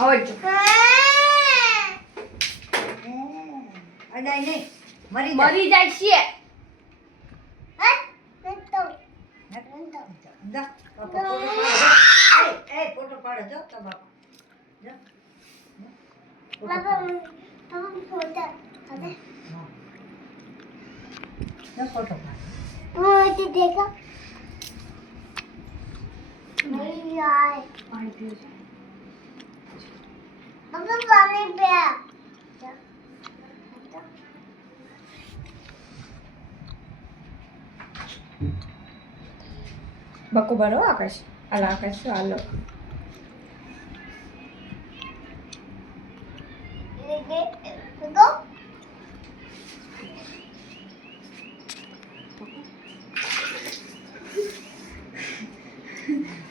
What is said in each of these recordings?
આવજો અડાઈ નહીં મરી જાય છે જા ફોટો પાડો જો તો બાપા ફોટો પાડો देखो नहीं यार પાણી પીવું છે पापा पानी पे બકો બરો આકાશ આલા આકાશ હાલો देखो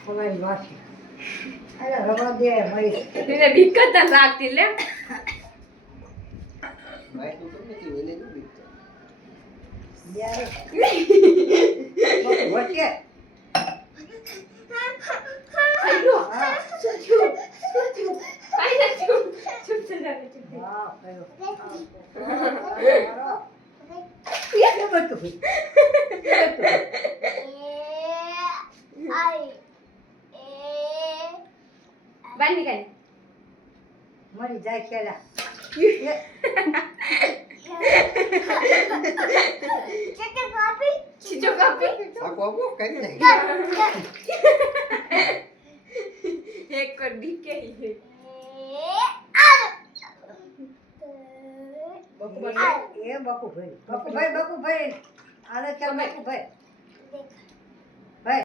હવાઈ વાસી અરે રવા દે મરી તેને દિક્કત જ લાગતી લે ભાઈ તું તો નથી વેલે નું બીકતો યાર વચ્ચે આયો હા ચૂપ કાઈ ન ચૂપ ચૂપ થઈ જા ચૂપ હા કયો પિયા કે બતું आई બાંધી કાઈ મરી જાય ખેલા चटे कॉपी ચીજો કાપી આખો આપો કઈ નહીં એક કર ડીકે હી બકુભાઈ એ બકુભાઈ આલે કે બકુભાઈ